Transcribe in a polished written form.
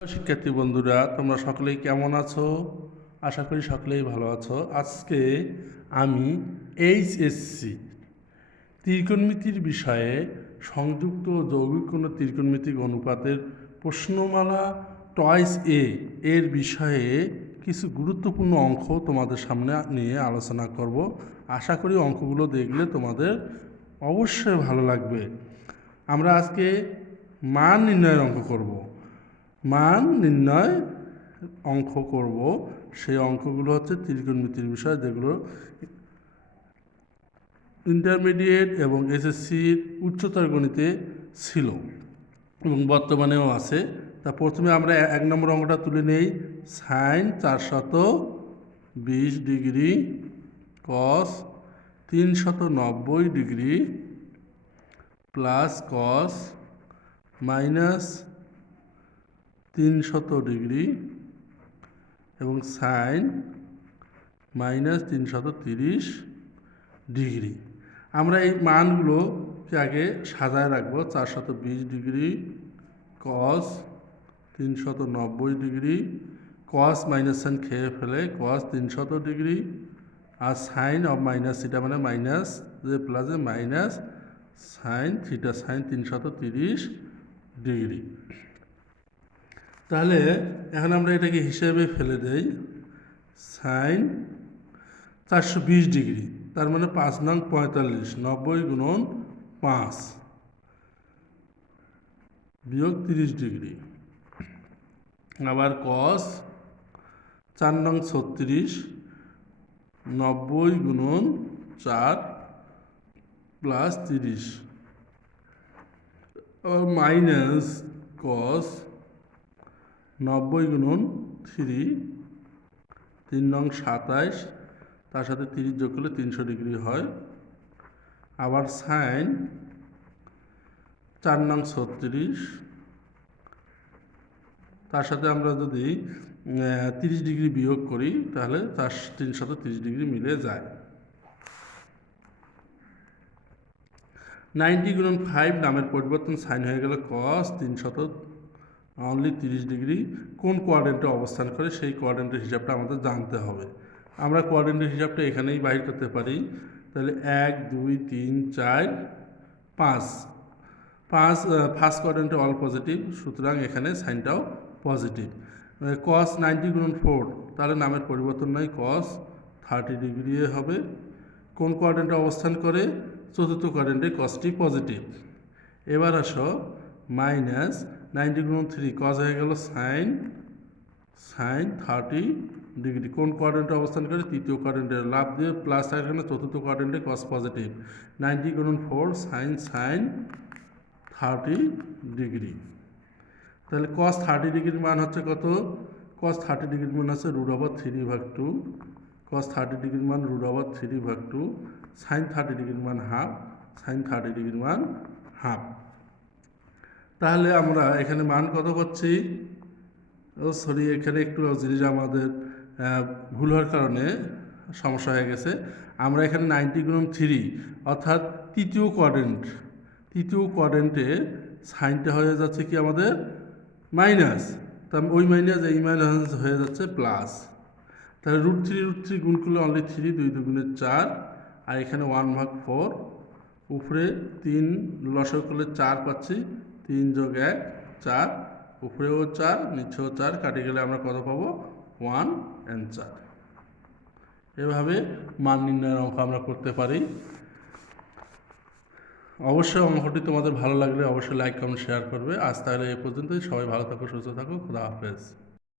শিক্ষার্থী বন্ধুরা, তোমরা সকলেই কেমন আছো? আশা করি সকলেই ভালো আছো। আজকে আমি এইচএসসি ত্রিকোণমিতির বিষয়ে সংযুক্ত যৌগিক কোণ ত্রিকোণমিতিক অনুপাতের প্রশ্নমালা টয়েস এর বিষয়ে কিছু গুরুত্বপূর্ণ অঙ্ক তোমাদের সামনে নিয়ে আলোচনা করব। আশা করি অঙ্কগুলো দেখলে তোমাদের অবশ্যই ভালো লাগবে। আমরা আজকে মান নির্ণয়ের অঙ্ক করব। মান নির্ণয় অঙ্ক করব। সেই অঙ্কগুলো হচ্ছে ত্রিকোণমিতির বিষয়, যেগুলো ইন্টারমিডিয়েট এবং এসএসসির উচ্চতর গণিতে ছিল এবং বর্তমানেও আছে। তা প্রথমে আমরা 1 নম্বর অঙ্কটা তুলে নেই। Sine 420 degree cos 390 degree plus cos minus 300 degree এবং সাইন মাইনাস 330 ডিগ্রি। আমরা এই মানগুলোকে আগে সাজায় রাখবো। 420 degree cos 390 degree, cos minus sine খেয়ে ফেলে কস 300 ডিগ্রি, আর সাইন অফ মাইনাস থিটা মানে মাইনাস যে প্লাসে minus sine theta sine 330 degree. তাহলে এখন আমরা এটাকে হিসেবে ফেলে দেই। সাইন 420 ডিগ্রি, তার মানে 5 নং 45, 90 গুণন 5 বিয়োগ 30 ডিগ্রি। আবার কস 4 নং 36, 90 গুণন 4 প্লাস 30, আবার মাইনাস কস 90 গুণন 3, 3 নং 27, তার সাথে 30 যোগ করলে 300 ডিগ্রি হয়। আবার সাইন 4 নং 36, তার সাথে আমরা যদি 30 ডিগ্রি বিয়োগ করি তাহলে 330 ডিগ্রি মিলে যায়। 90 গুণন 5 নামের পরিবর্তন সাইন হয়ে গেল কস 330 ডিগ্রি। কোন কোয়াড্রেন্টে অবস্থান করে সেই কোয়াড্রেন্টের হিসাবটা আমাদের জানতে হবে। আমরা কোয়াড্রেন্টের হিসাবটা এখানেই বাহির করতে পারি। তাহলে 1 2 3 4 5 ফার্স্ট কোয়াড্রেন্টে অল পজিটিভ, সুতরাং এখানে সাইনটাও পজিটিভ। কস 90 গুণন 4, তাহলে নামের পরিবর্তন নয়, কস 30 ডিগ্রি হবে। কোন কোয়াড্রেন্টে অবস্থান করে? চতুর্থ কোয়াড্রেন্টে, কসটি পজিটিভ। এবার আসো মাইনাস 90 গুণন 3, কস হয়ে গেল সাইন 30 ডিগ্রি। কোন কোয়াড্রেন্টে অবস্থান করে? তৃতীয় কোয়াড্রেন্টে। লাভ দিয়ে প্লাস এখানে চতুর্থ কোয়াড্রেন্টে, কস পজিটিভ। 90 গুণন 4 সাইন 30 ডিগ্রি। তাহলে কস 30 ডিগ্রির মান হচ্ছে কত? কস 30 ডিগ্রির মান হচ্ছে √3/2। কস 30 ডিগ্রির মান √3/2। সাইন 30 ডিগ্রির মান হাফ, সাইন 30 ডিগ্রির মান হাফ। তাহলে আমরা এখানে মান কত পাচ্ছি? সরি, এখানে একটু জিনিস আমাদের ভুল হওয়ার কারণে সমস্যা হয়ে গেছে। আমরা এখানে 90 গুণন 3 অর্থাৎ তৃতীয় কোয়াড্রেন্টে সাইনটা হয়ে যাচ্ছে কি আমাদের মাইনাস, তার ওই মাইনাস এই মাইনাস হয়ে যাচ্ছে প্লাস। তাহলে √3 গুণ করলে অনলি 3, 2 2 4, আর এখানে 1/4, উপরে 3 লসাগু করলে 4 পাচ্ছি, 3 যোগ 1 4, উপরেও 4 নিচেও 4, কাটে গেলে আমরা কত পাবো? 1 অ্যান্সার। এভাবে মান নির্ণয়ের অঙ্ক আমরা করতে পারি। অবশ্যই অঙ্কটি তোমাদের ভালো লাগলে অবশ্যই লাইক কমেন্ট শেয়ার করবে। আজ তাহলে এ পর্যন্তই। সবাই ভালো থাকো, সুস্থ থাকো, খোদা হাফেজ।